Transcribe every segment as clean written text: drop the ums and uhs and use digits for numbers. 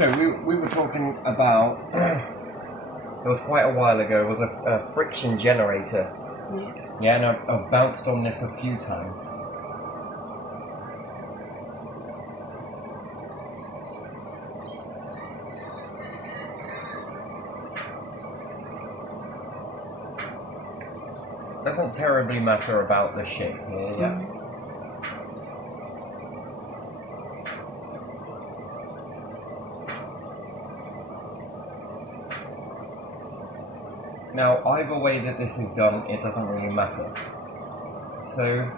So we were talking about, it was quite a while ago, it was a friction generator. Yeah, and I've bounced on this a few times. Doesn't terribly matter about the shape here, yeah. Now, either way that this is done, it doesn't really matter. So,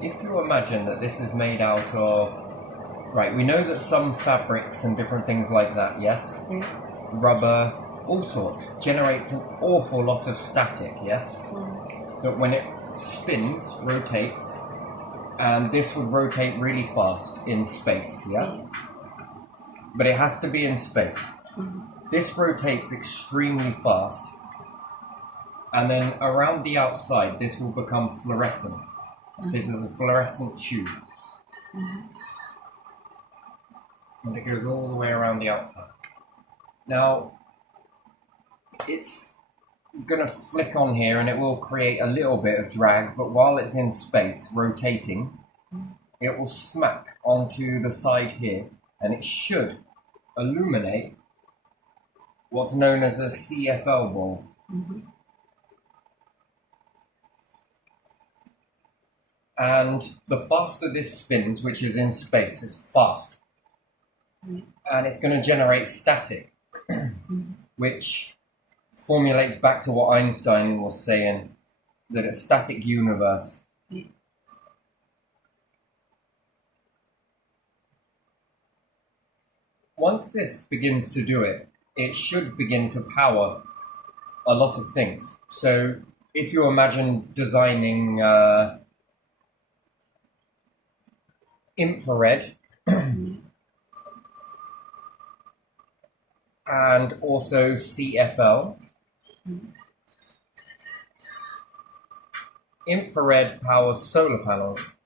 if you imagine that this is made out of, right, we know that some fabrics and different things like that, yes? Rubber, all sorts, generates an awful lot of static, yes? But when it spins, rotates, and this would rotate really fast in space, yeah? But it has to be in space. This rotates extremely fast, and then around the outside, this will become fluorescent. This is a fluorescent tube. And it goes all the way around the outside. Now, it's going to flick on here and it will create a little bit of drag, but while it's in space, rotating, it will smack onto the side here, and it should illuminate what's known as a CFL ball. And the faster this spins, which is in space, is fast. And it's going to generate static, which formulates back to what Einstein was saying, that a static universe. Once this begins to do it, it should begin to power a lot of things. So if you imagine designing infrared and also CFL, infrared powers solar panels.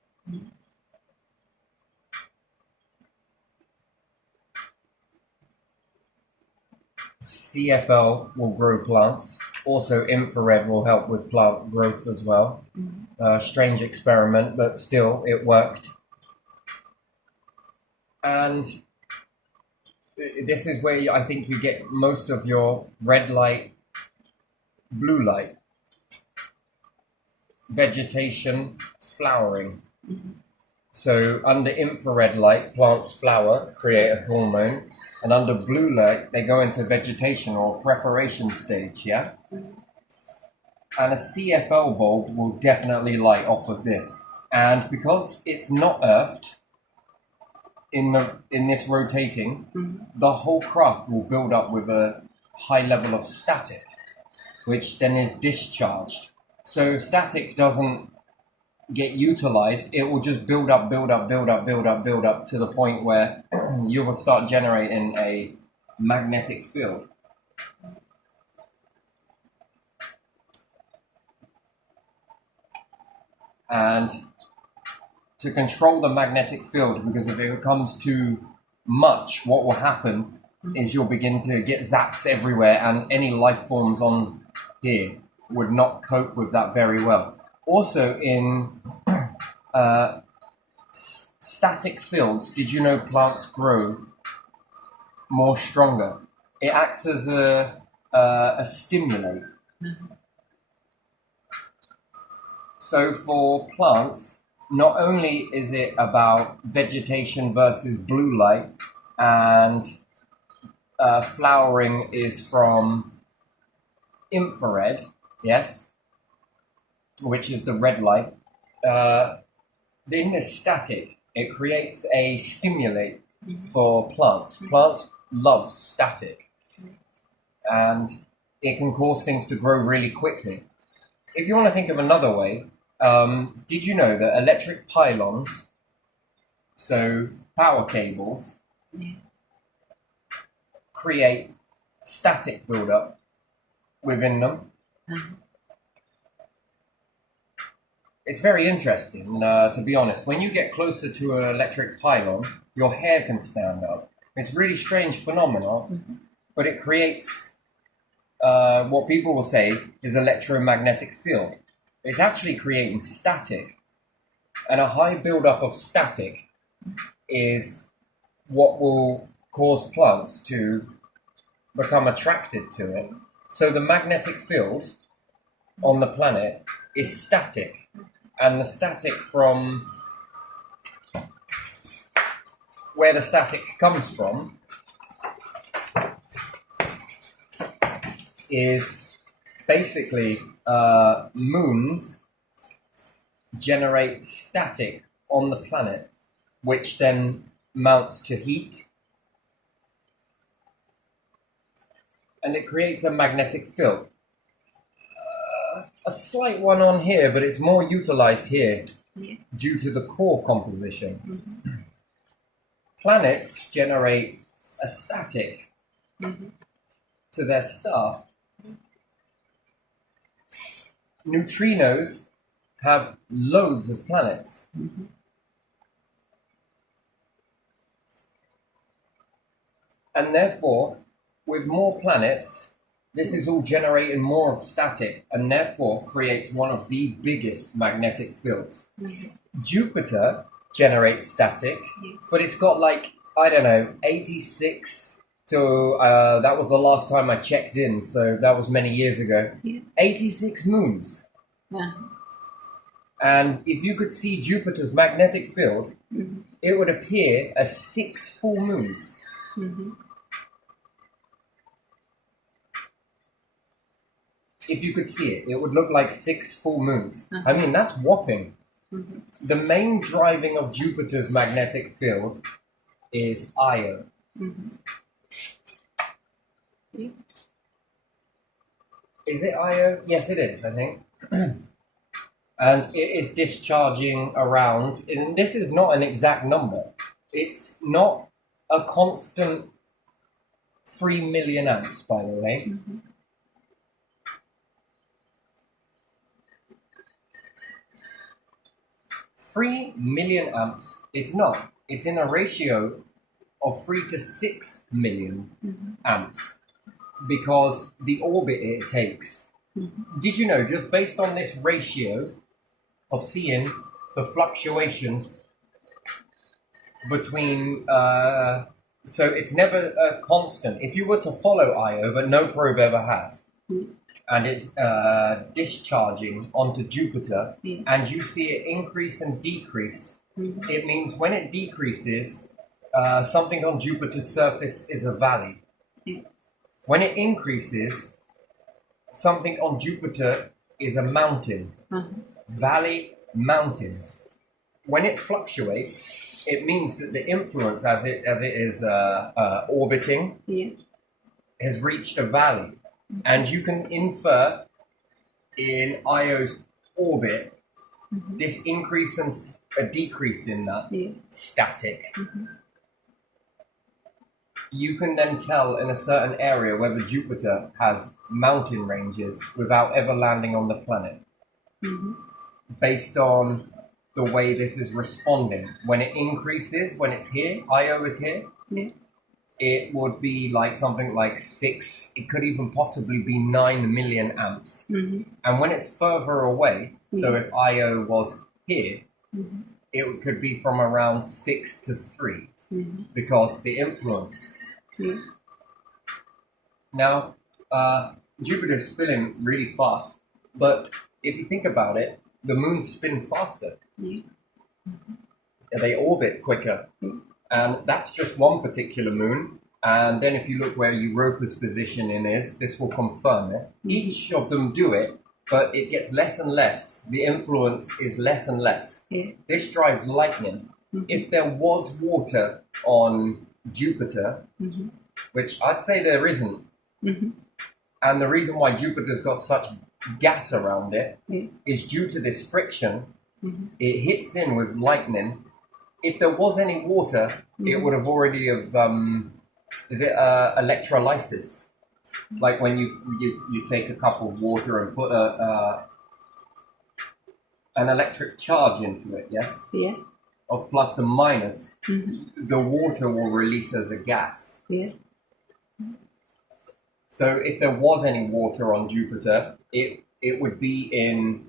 CFL will grow plants. Also, infrared will help with plant growth as well. Strange experiment, but still, it worked. And this is where I think you get most of your red light, blue light, vegetation, flowering. So under infrared light, plants flower, create a hormone. And under blue light, they go into vegetation or preparation stage, yeah? And a CFL bulb will definitely light off of this. And because it's not earthed in this rotating, the whole craft will build up with a high level of static, which then is discharged. So if static doesn't get utilized, it will just build up to the point where you will start generating a magnetic field. And to control the magnetic field, because if it becomes too much, what will happen is you'll begin to get zaps everywhere, and any life forms on here would not cope with that very well. Also, in static fields, did you know plants grow more stronger? It acts as a stimulate. So for plants, not only is it about vegetation versus blue light, and flowering is from infrared, yes, which is the red light. In this static, it creates a stimulate for plants. Plants love static, and it can cause things to grow really quickly. If you want to think of another way, did you know that electric pylons, so power cables, create static buildup within them? it's very interesting, to be honest. When you get closer to an electric pylon, your hair can stand up. It's a really strange phenomenon, but it creates what people will say is electromagnetic field. It's actually creating static, and a high buildup of static is what will cause plants to become attracted to it. So the magnetic field on the planet is static, and the static from where the static comes from is basically moons generate static on the planet, which then mounts to heat, and it creates a magnetic field. A slight one on here, but it's more utilized here due to the core composition. Planets generate a static to their star. Neutrinos have loads of planets. And therefore, with more planets, this is all generating more of static, and therefore creates one of the biggest magnetic fields. Jupiter generates static, but it's got like, I don't know, 86 to, that was the last time I checked in, so that was many years ago. 86 moons. And if you could see Jupiter's magnetic field, it would appear as 6 full moons. If you could see it, it would look like 6 full moons. I mean, that's whopping. The main driving of Jupiter's magnetic field is Io. Is it Io? Yes, it is, I think. And it is discharging around, and this is not an exact number. It's not a constant 3 million amps, by the way. 3 million amps, it's not. It's in a ratio of 3 to 6 million amps because the orbit it takes. Did you know, just based on this ratio of seeing the fluctuations between, so it's never a constant. If you were to follow Io, but no probe ever has, and it's discharging onto Jupiter, and you see it increase and decrease, it means when it decreases, something on Jupiter's surface is a valley. When it increases, something on Jupiter is a mountain. Valley, mountain. When it fluctuates, it means that the influence as it is orbiting has reached a valley. And you can infer in Io's orbit this increase and a decrease in that static. You can then tell in a certain area whether Jupiter has mountain ranges without ever landing on the planet, based on the way this is responding. When it increases, when it's here, Io is here, it would be like something like 6, it could even possibly be 9 million amps. And when it's further away, so if Io was here, it could be from around 6 to 3, because the influence. Now, Jupiter's spinning really fast, but if you think about it, the moons spin faster. They orbit quicker. And that's just one particular moon. And then if you look where Europa's positioning is, this will confirm it. Each of them do it, but it gets less and less. The influence is less and less. This drives lightning. If there was water on Jupiter, which I'd say there isn't, and the reason why Jupiter's got such gas around it is due to this friction. It hits in with lightning. If there was any water, it would have already have, is it electrolysis? Like when you take a cup of water and put a an electric charge into it, yes, Yeah. of plus and minus, Mm-hmm. the water will release as a gas. Yeah. So if there was any water on Jupiter, it would be in,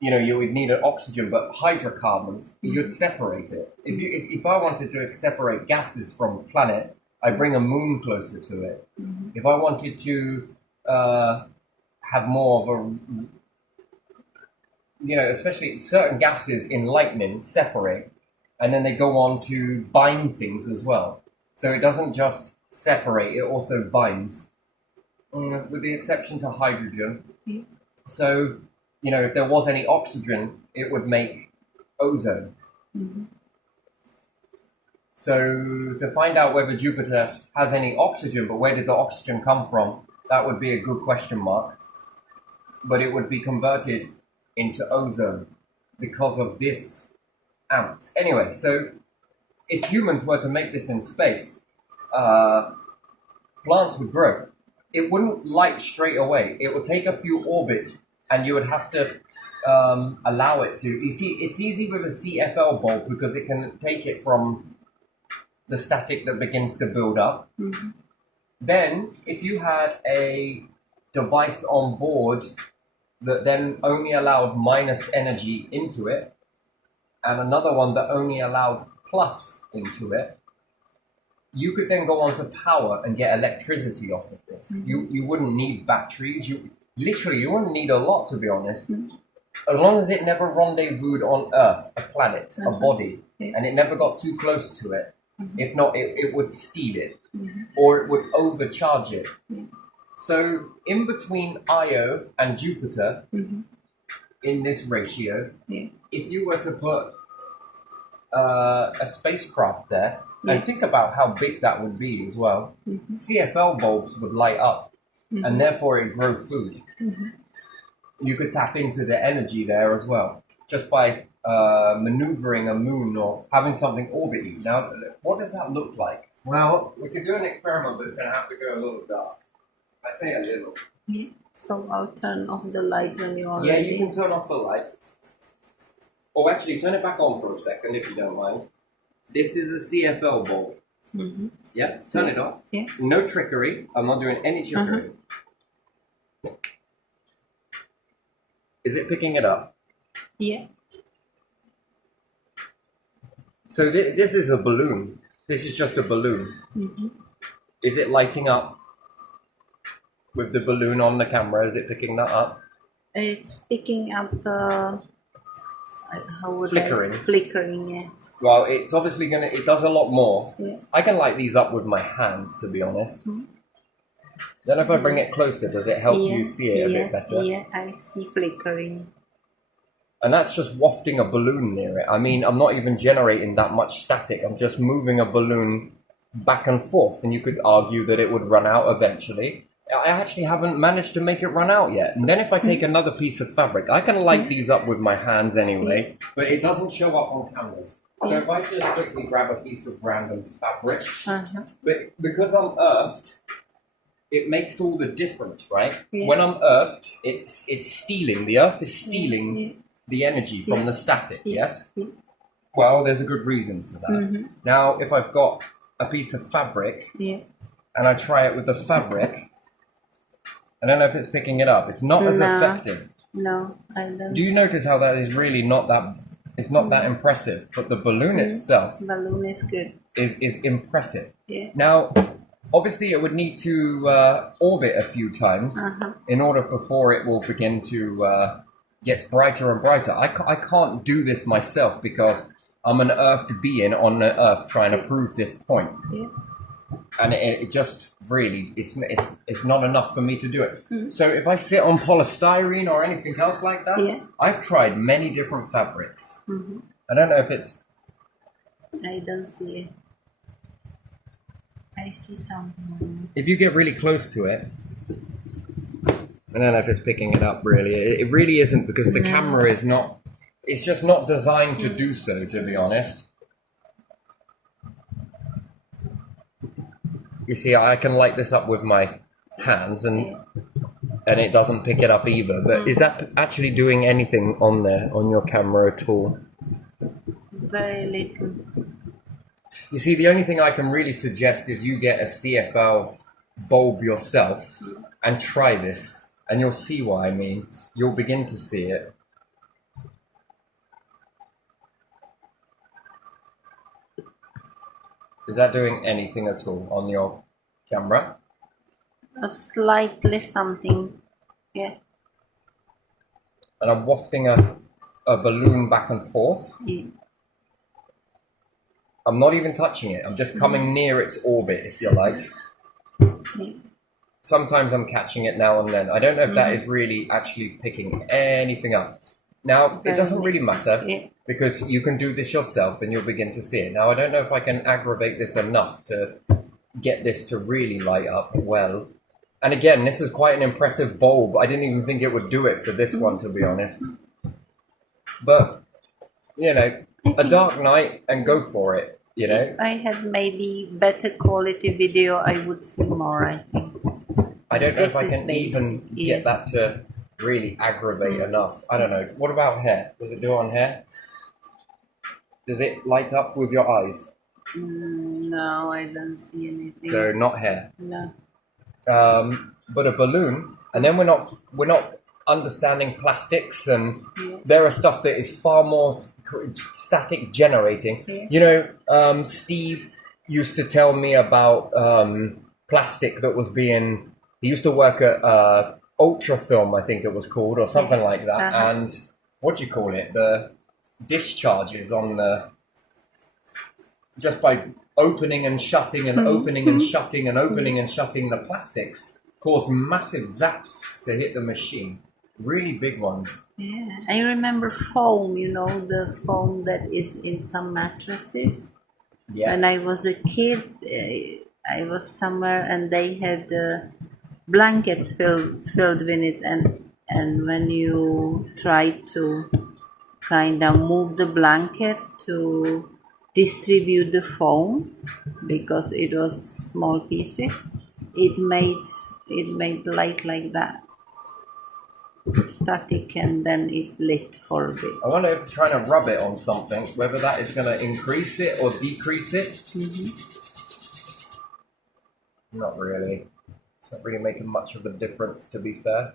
you would need an oxygen, but hydrocarbons, you'd separate it. If I wanted to separate gases from a planet, I bring a moon closer to it. If I wanted to have more of a, especially certain gases in lightning separate, and then they go on to bind things as well. So it doesn't just separate, it also binds, with the exception to hydrogen. Yeah. So, if there was any oxygen, it would make ozone. Mm-hmm. So to find out whether Jupiter has any oxygen, but where did the oxygen come from, that would be a good question mark. But it would be converted into ozone because of this amps. Anyway, so if humans were to make this in space, plants would grow. It wouldn't light straight away. It would take a few orbits, and you would have to allow it to. You see, it's easy with a CFL bulb because it can take it from the static that begins to build up. Mm-hmm. Then, if you had a device on board that then only allowed minus energy into it, and another one that only allowed plus into it, you could then go on to power and get electricity off of this. Mm-hmm. You wouldn't need batteries. You wouldn't need a lot, to be honest. Mm-hmm. As long as it never rendezvoused on Earth, a planet, a body, Yeah. and it never got too close to it. Mm-hmm. If not, it would steal it, Mm-hmm. or it would overcharge it. Yeah. So in between Io and Jupiter, Mm-hmm. in this ratio, Yeah. if you were to put a spacecraft there, Yeah. and think about how big that would be as well, Mm-hmm. CFL bulbs would light up, and therefore it grow food. Mm-hmm. You could tap into the energy there as well, just by maneuvering a moon or having something orbit you. Now, what does that look like? Well, we could do an experiment, but it's going to have to go a little dark. I say a little. Yeah. So I'll turn off the light when you are Yeah, ready. you can turn off the light. Or actually, turn it back on for a second if you don't mind. This is a CFL bulb. Mm-hmm. Yeah, turn it off. Yeah. No trickery. I'm not doing any trickery. Is it picking it up? Yeah. So this is a balloon. This is just a balloon. Mm-hmm. Is it lighting up with the balloon on the camera? Is it picking that up? It's picking up how would Flickering. Flickering, yeah. Well, it's obviously it does a lot more. Yeah. I can light these up with my hands, to be honest. Mhm. Then if I bring it closer, does it help Yeah, you see it a yeah, bit better? Yeah, I see flickering. And that's just wafting a balloon near it. I mean, I'm not even generating that much static. I'm just moving a balloon back and forth. And you could argue that it would run out eventually. I actually haven't managed to make it run out yet. And then if I take another piece of fabric, I can light these up with my hands anyway, but it doesn't show up on cameras. So if I just quickly grab a piece of random fabric, Uh-huh. but because I'm earthed, it makes all the difference, right? Yeah. When I'm earthed, it's stealing. The earth is stealing Yeah. the energy from Yeah. the static, Yeah. yes? Yeah. Well, there's a good reason for that. Mm-hmm. Now, if I've got a piece of fabric Yeah. and I try it with the fabric, I don't know if it's picking it up. It's not as No. effective. No, I don't. Do you notice how that is really not that? It's not that impressive, but the balloon itself Balloon is good. is impressive. Yeah. Now, obviously, it would need to orbit a few times Uh-huh. in order before it will begin to get brighter and brighter. I can't do this myself because I'm an earthed being on the earth trying to prove this point. Yeah. And it just really, it's not enough for me to do it. So if I sit on polystyrene or anything else like that, Yeah. I've tried many different fabrics. Mm-hmm. I don't know if it's, I don't see it. I see something. if you get really close to it, I don't know if it's picking it up really. It really isn't because the camera is not, it's just not designed to do so, to be honest. You see, I can light this up with my hands and and it doesn't pick it up either. But is that actually doing anything on there, on your camera at all? Very little. You see, the only thing I can really suggest is you get a CFL bulb yourself and try this, and you'll see what I mean. You'll begin to see it. Is that doing anything at all on your camera? Slightly something. Yeah. And I'm wafting a balloon back and forth. Yeah. I'm not even touching it. I'm just coming near its orbit, if you like. Yeah. Sometimes I'm catching it now and then. I don't know if that is really actually picking anything up. Now, it doesn't really matter because you can do this yourself and you'll begin to see it. Now, I don't know if I can aggravate this enough to get this to really light up well. And again, this is quite an impressive bulb. I didn't even think it would do it for this one, to be honest. But, you know, a dark night and go for it, you know. If I had maybe better quality video, I would see more, I think. I don't know if I This is can even basic, get that to really aggravate enough. I don't know. What about hair? Does it do on hair? Does it light up with your eyes? No, I don't see anything. So not hair. No. But a balloon, and then we're not understanding plastics, and Yeah. there are stuff that is far more static generating. Yeah. You know, Steve used to tell me about plastic that was being. He used to work at Ultrafilm, I think it was called, or something like that. Uh-huh. And what do you call it? The discharges on the just by opening and shutting and opening and shutting and opening and shutting the plastics cause massive zaps to hit the machine. Really big ones. Yeah. I remember foam, you know, the foam that is in some mattresses. Yeah. When I was a kid, I was somewhere and they had blankets filled with it, and when you try to kind of move the blanket to distribute the foam, because it was small pieces, it made light like that, static, and then it lit for a bit. I wonder if trying to rub it on something, whether that is going to increase it or decrease it. Not really. It's not really making much of a difference, to be fair.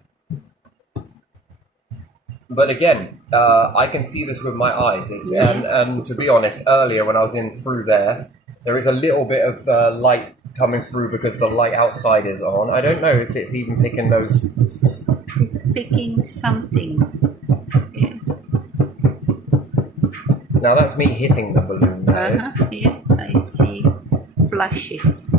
But again, I can see this with my eyes. And to be honest, earlier when I was in through there is a little bit of light coming through because the light outside is on. I don't know if it's even picking those. It's picking something. Yeah. Now that's me hitting the balloon, that is. Yeah, I see flashes.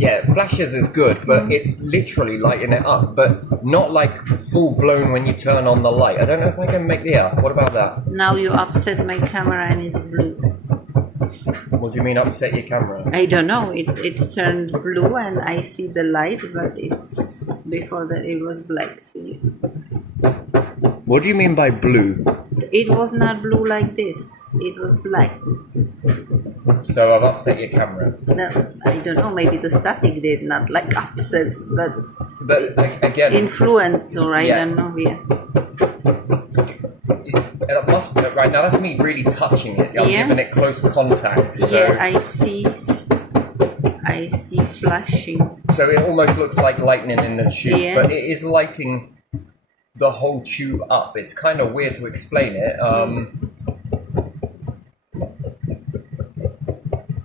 Yeah, flashes is good, but it's literally lighting it up, but not like full blown when you turn on the light. I don't know if I can make what about that? Now you upset my camera and it's blue. What do you mean upset your camera? I don't know, it's turned blue and I see the light, but it's before that it was black. See? What do you mean by blue? It was not blue like this, it was black. So I've upset your camera. No, I don't know, maybe the static did not like upset, but again, influenced, or I Yeah. don't know. Yeah. it must, right now that's me really touching it. I'm Yeah. giving it close contact. So, Yeah, I see flashing. so it almost looks like lightning in the tube, Yeah. but it is lighting the whole tube up. It's kind of weird to explain it.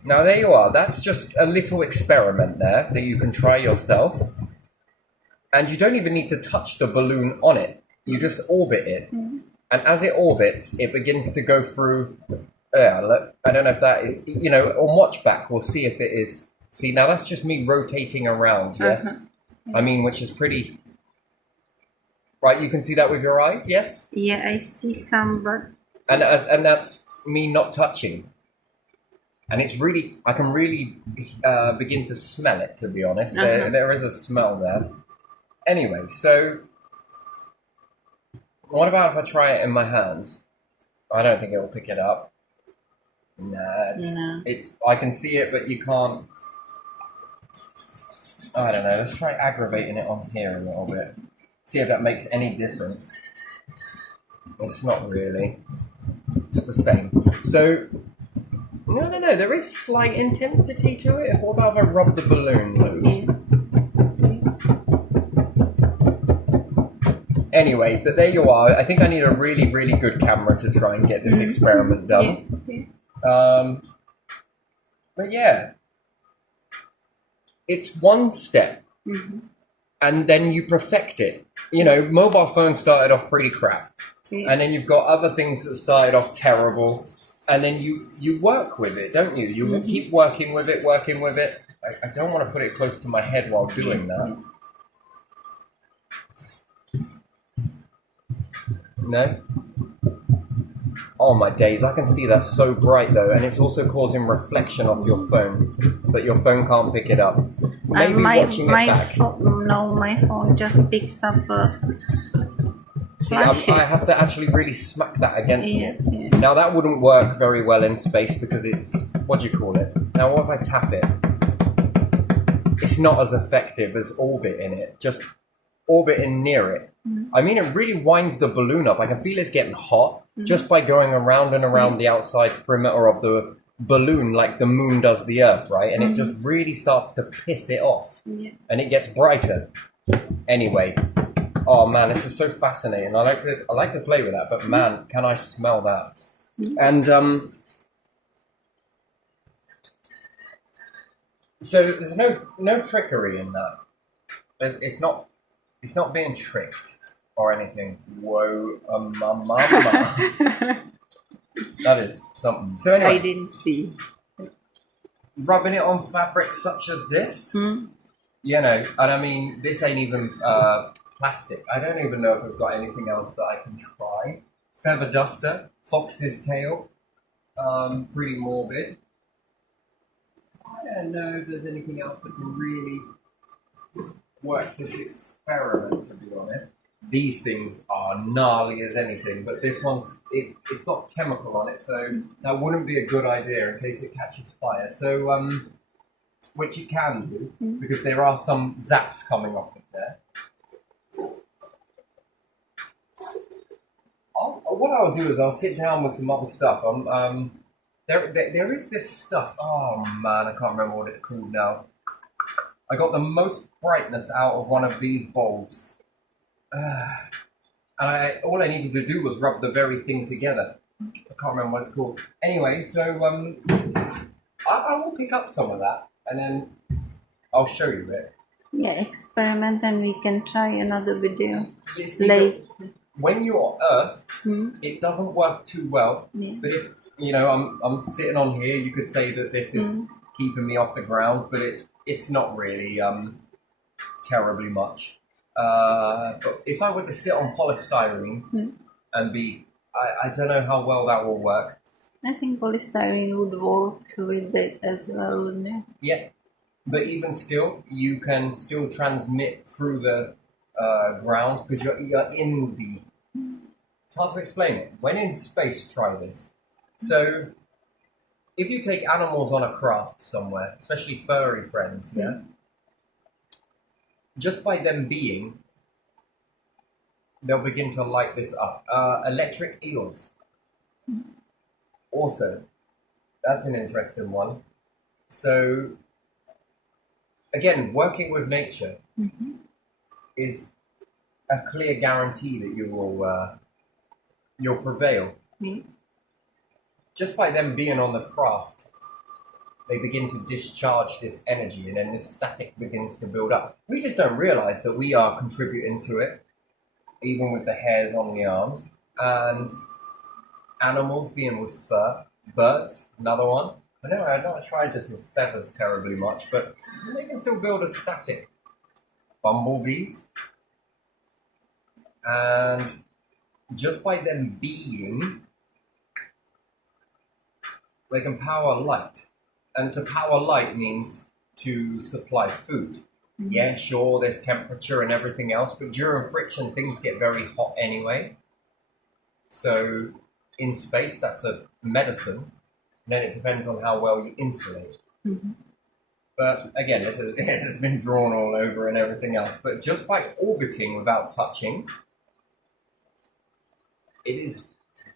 Now there you are. That's just a little experiment there that you can try yourself. And you don't even need to touch the balloon on it. You just orbit it. And as it orbits, it begins to go through... look, I don't know if that is... You know, on watch back, we'll see if it is... See, now that's just me rotating around, yes? I mean, which is pretty... Right, you can see that with your eyes, yes? Yeah, I see some, but... And that's me not touching. And it's really, I can really begin to smell it, to be honest. There is a smell there. Anyway, so what about if I try it in my hands? I don't think it will pick it up. Nah, No. it's I can see it, but you can't. I don't know. Let's try aggravating it on here a little bit. See if that makes any difference. It's not really. It's the same. So, no. There is slight intensity to it. What about if I rub the balloon loose? Anyway, but there you are. I think I need a really, really good camera to try and get this experiment done. But yeah, it's one step, and then you perfect it. You know, mobile phones started off pretty crap, and then you've got other things that started off terrible, and then you work with it, don't you? You keep working with it. I don't want to put it close to my head while doing that. No? Oh my days, I can see that so bright though, and it's also causing reflection off your phone, but your phone can't pick it up. Maybe watching it back. My phone just picks up flashes. I have to actually really smack that against it. Yeah. Now that wouldn't work very well in space because it's, what do you call it? Now what if I tap it? It's not as effective as orbiting it, just orbiting near it. I mean, it really winds the balloon up. I can feel it's getting hot just by going around and around the outside perimeter of the balloon like the moon does the earth, right? And it just really starts to piss it off. And it gets brighter. Anyway, oh man, this is so fascinating. I like to play with that, but man, can I smell that. And so there's no trickery in that. It's not being tricked or anything. Whoa, mama. That is something. So anyway, I didn't see. Rubbing it on fabric such as this, you know, and I mean, this ain't even plastic. I don't even know if I've got anything else that I can try. Feather duster, fox's tail, pretty morbid. I don't know if there's anything else that can really work this experiment, to be honest. These things are gnarly as anything, but this one's it's got chemical on it, so that wouldn't be a good idea in case it catches fire. So which it can do because there are some zaps coming off it there. What I'll do is I'll sit down with some other stuff. There is this stuff. Oh man, I can't remember what it's called now. I got the most brightness out of one of these bulbs. And all I needed to do was rub the very thing together. I can't remember what it's called. Anyway, so I will pick up some of that and then I'll show you it. Yeah, experiment and we can try another video later. When you're earthed, it doesn't work too well. Yeah. But if, you know, I'm sitting on here, you could say that this is keeping me off the ground, but it's not really terribly much. But if I were to sit on polystyrene and be, I don't know how well that will work. I think polystyrene would work with it as well, wouldn't it? Yeah, but even still, you can still transmit through the ground because you're in the. It's hard to explain it. When in space, try this. So, if you take animals on a craft somewhere, especially furry friends, just by them being, they'll begin to light this up. Electric eels. Also, that's an interesting one. So, again, working with nature is a clear guarantee that you'll prevail. Just by them being on the craft, they begin to discharge this energy and then this static begins to build up. We just don't realize that we are contributing to it, even with the hairs on the arms. And animals being with fur, birds, another one. I've not tried this with feathers terribly much, but they can still build a static. Bumblebees. And just by them being, they can power light. And to power light means to supply food. Yeah, sure, there's temperature and everything else, but during friction, things get very hot anyway. So in space, that's a medicine. And then it depends on how well you insulate. But again, this has been drawn all over and everything else. But just by orbiting without touching, it is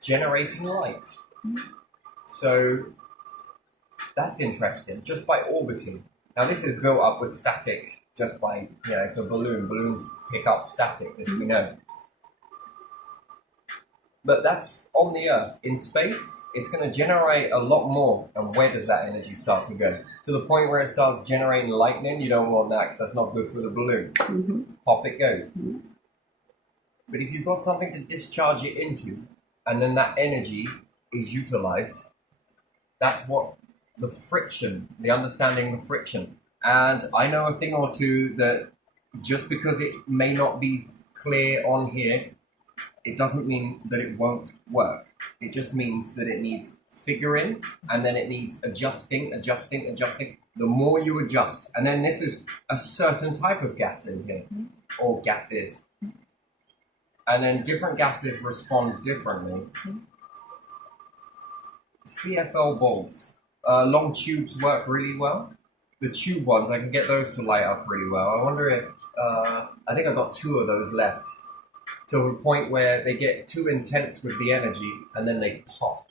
generating light. So that's interesting, just by orbiting. Now this is built up with static, just by, it's a balloon. Balloons pick up static, this we know. But that's on the Earth. In space, it's going to generate a lot more. And where does that energy start to go? To the point where it starts generating lightning. You don't want that because that's not good for the balloon. Pop it goes. But if you've got something to discharge it into, and then that energy is utilized, that's what the friction, the understanding of friction. And I know a thing or two that just because it may not be clear on here, it doesn't mean that it won't work. It just means that it needs figuring, and then it needs adjusting. The more you adjust, and then this is a certain type of gas in here, or gases. And then different gases respond differently. CFL bulbs. Long tubes work really well. The tube ones, I can get those to light up really well. I wonder if, I think I've got 2 of those left. To a point where they get too intense with the energy and then they pop.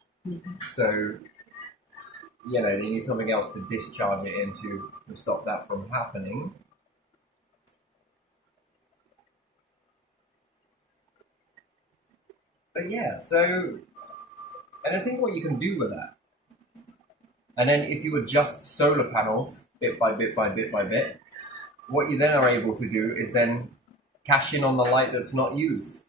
So, they need something else to discharge it into to stop that from happening. But yeah, so, and I think what you can do with that, and then if you adjust solar panels bit by bit, what you then are able to do is then cash in on the light that's not used.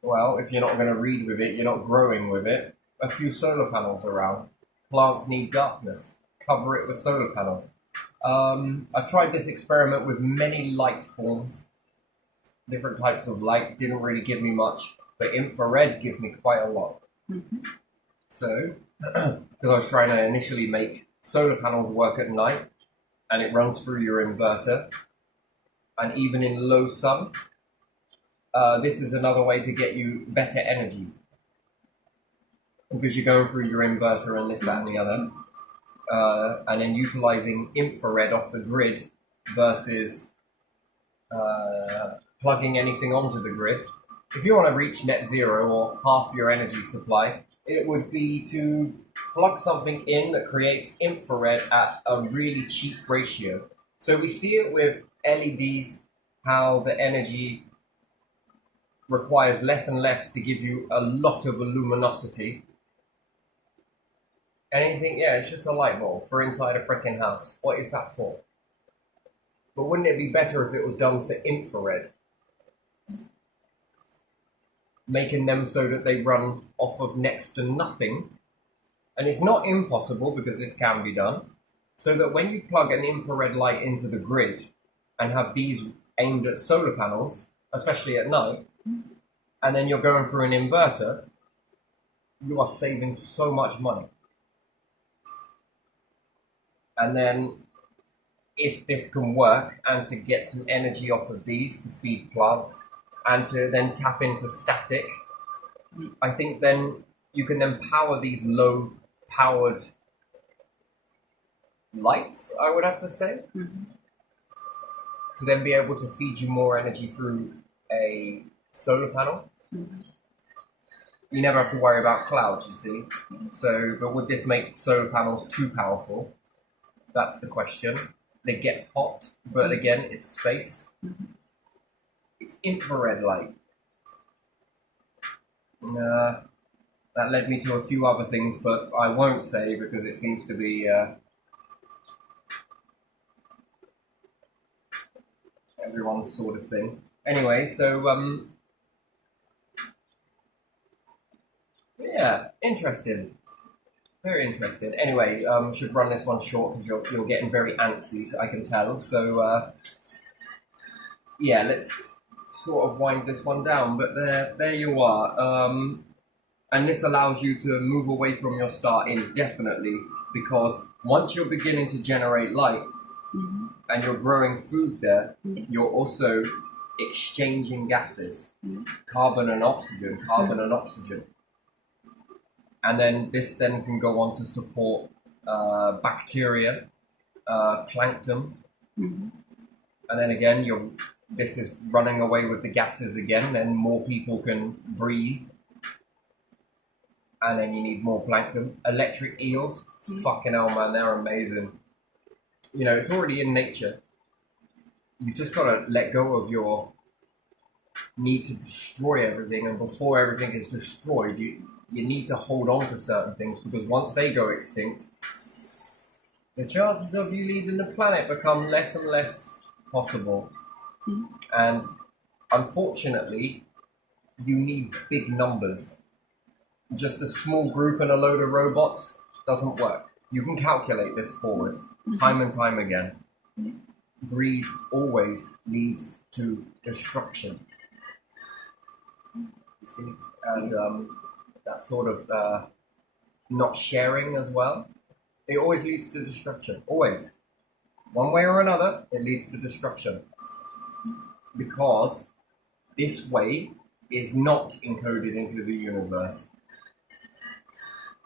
Well, if you're not going to read with it, you're not growing with it, a few solar panels around. Plants need darkness. Cover it with solar panels. I've tried this experiment with many light forms. Different types of light didn't really give me much, but infrared gives me quite a lot. So, because I was trying to initially make solar panels work at night, and it runs through your inverter, and even in low sun, this is another way to get you better energy, because you're going through your inverter and this, that, and the other, and then utilizing infrared off the grid versus plugging anything onto the grid. If you want to reach net zero or half your energy supply, it would be to plug something in that creates infrared at a really cheap ratio. So we see it with LEDs, how the energy requires less and less to give you a lot of luminosity. Anything, it's just a light bulb for inside a freaking house. What is that for? But wouldn't it be better if it was done for infrared? Making them so that they run off of next to nothing. And it's not impossible, because this can be done, so that when you plug an infrared light into the grid and have these aimed at solar panels, especially at night, and then you're going through an inverter, you are saving so much money. And then if this can work, and to get some energy off of these to feed plants, and to then tap into static, I think then you can then power these low powered lights, I would have to say, to then be able to feed you more energy through a solar panel. You never have to worry about clouds, you see. So, but would this make solar panels too powerful? That's the question. They get hot, but again, it's space. It's infrared light. That led me to a few other things, but I won't say because it seems to be everyone's sort of thing. Anyway, so yeah, interesting. Very interesting. Anyway, should run this one short because you're getting very antsy, I can tell. So yeah, let's sort of wind this one down. But there you are. And this allows you to move away from your star indefinitely, because once you're beginning to generate light and you're growing food there, you're also exchanging gases, carbon and oxygen, And then this then can go on to support bacteria plankton, Mhm. and then again, this is running away with the gases again. Then more people can breathe, and then you need more plankton. Electric eels, fucking hell, man, they're amazing. You know, it's already in nature. You've just got to let go of your need to destroy everything, and before everything is destroyed, you need to hold on to certain things, because once they go extinct, the chances of you leaving the planet become less and less possible. And unfortunately, you need big numbers. Just a small group and a load of robots doesn't work. You can calculate this forward time and time again. Greed always leads to destruction. You see? And that sort of not sharing as well, it always leads to destruction. Always. One way or another, it leads to destruction. Because this way is not encoded into the universe.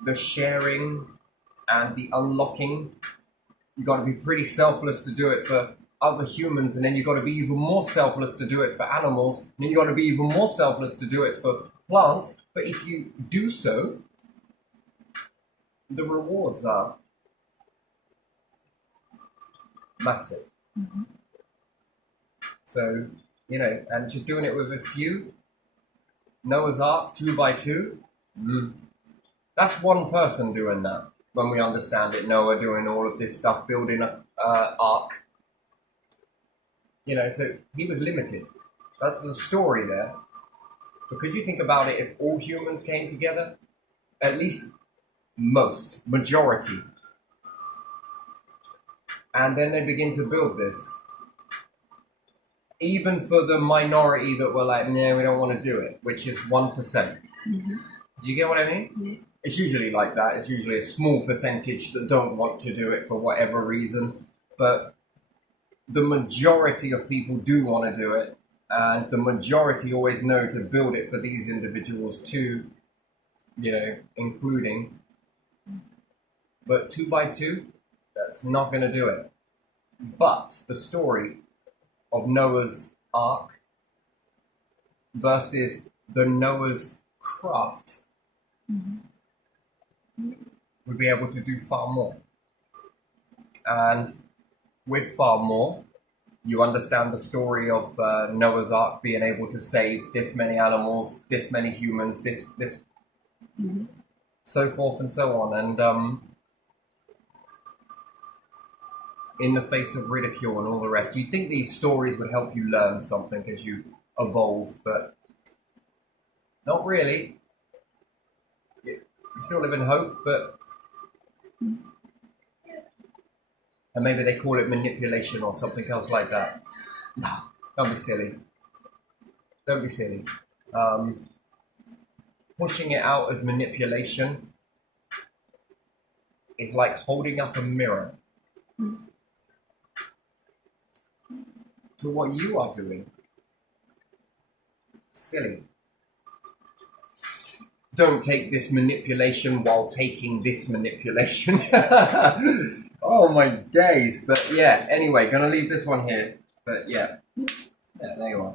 The sharing and the unlocking, you got to be pretty selfless to do it for other humans, and then you got to be even more selfless to do it for animals, and then you got to be even more selfless to do it for plants. But if you do so, the rewards are massive. So, you know, and just doing it with a few, Noah's Ark 2 by 2, that's one person doing that. When we understand it, Noah doing all of this stuff, building a ark. You know, so he was limited. That's the story there. But could you think about it, if all humans came together? At least majority. And then they begin to build this. Even for the minority that were like, no, we don't want to do it, which is 1%. Do you get what I mean? Yeah. It's usually like that. It's usually a small percentage that don't want to do it for whatever reason. But the majority of people do want to do it. And the majority always know to build it for these individuals too, you know, including. But 2 by 2, that's not going to do it. But the story of Noah's Ark versus the Noah's craft would be able to do far more. And with far more, you understand the story of Noah's Ark being able to save this many animals, this many humans, this, so forth and so on. And in the face of ridicule and all the rest, you'd think these stories would help you learn something as you evolve, but not really. You still live in hope, but... And maybe they call it manipulation or something else like that. No, don't be silly. Don't be silly. Pushing it out as manipulation is like holding up a mirror to what you are doing. Silly. Don't take this manipulation while taking this manipulation. Oh my days. But yeah, anyway, gonna leave this one here. But yeah, there you are.